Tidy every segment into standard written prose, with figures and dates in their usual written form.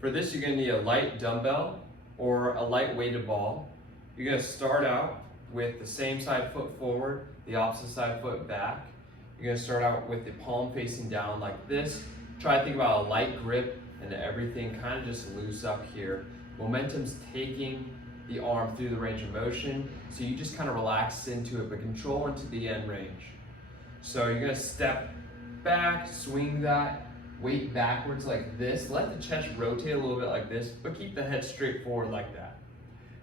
For this, you're gonna need a light dumbbell or a light weighted ball. You're gonna start out with the same side foot forward, the opposite side foot back. You're gonna start out with the palm facing down like this. Try to think about a light grip and everything kind of just loose up here. Momentum's taking the arm through the range of motion, so you just kind of relax into it, but control into the end range. So you're gonna step back, swing that weight backwards like this. Let the chest rotate a little bit like this, but keep the head straight forward like that.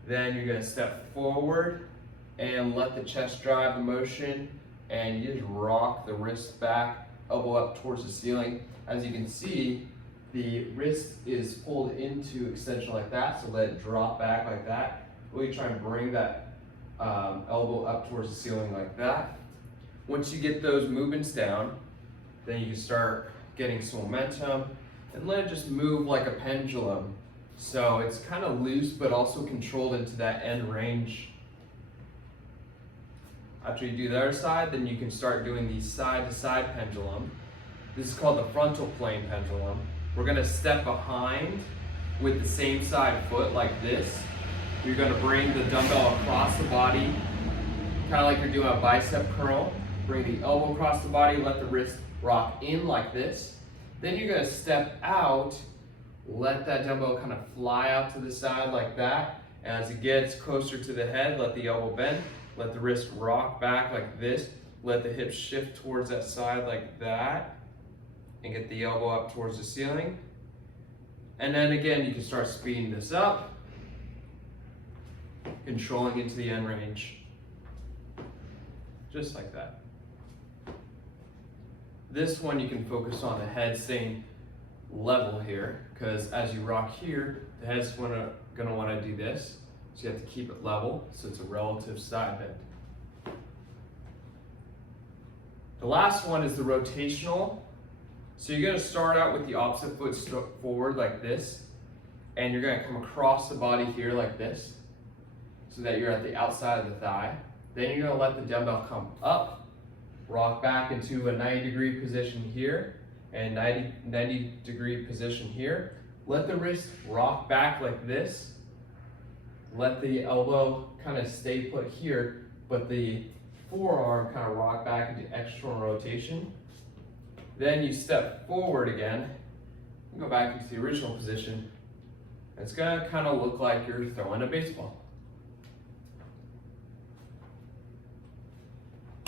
Then you're gonna step forward and let the chest drive the motion, and you just rock the wrist back, elbow up towards the ceiling. As you can see, the wrist is pulled into extension like that, so let it drop back like that. Really try and bring that elbow up towards the ceiling like that. Once you get those movements down, then you can start getting some momentum and let it just move like a pendulum. So it's kind of loose, but also controlled into that end range. After you do the other side, then you can start doing the side-to-side pendulum. This is called the frontal plane pendulum. We're gonna step behind with the same side foot like this. You're gonna bring the dumbbell across the body, kind of like you're doing a bicep curl. Bring the elbow across the body, let the wrist rock in like this. Then you're gonna step out, let that dumbbell kind of fly out to the side like that. As it gets closer to the head, let the elbow bend, let the wrist rock back like this. Let the hips shift towards that side like that. And get the elbow up towards the ceiling. And then again, you can start speeding this up, controlling into the end range. Just like that. This one you can focus on the head staying level here, because as you rock here, the head's gonna wanna do this. So you have to keep it level, so it's a relative side bend. The last one is the rotational. So you're gonna start out with the opposite foot forward like this, and you're gonna come across the body here like this, so that you're at the outside of the thigh. Then you're gonna let the dumbbell come up, rock back into a 90-degree position here, and 90-degree position here. Let the wrist rock back like this. Let the elbow kind of stay put here, but the forearm kind of rock back into external rotation. Then you step forward again, go back into the original position. It's gonna kind of look like you're throwing a baseball.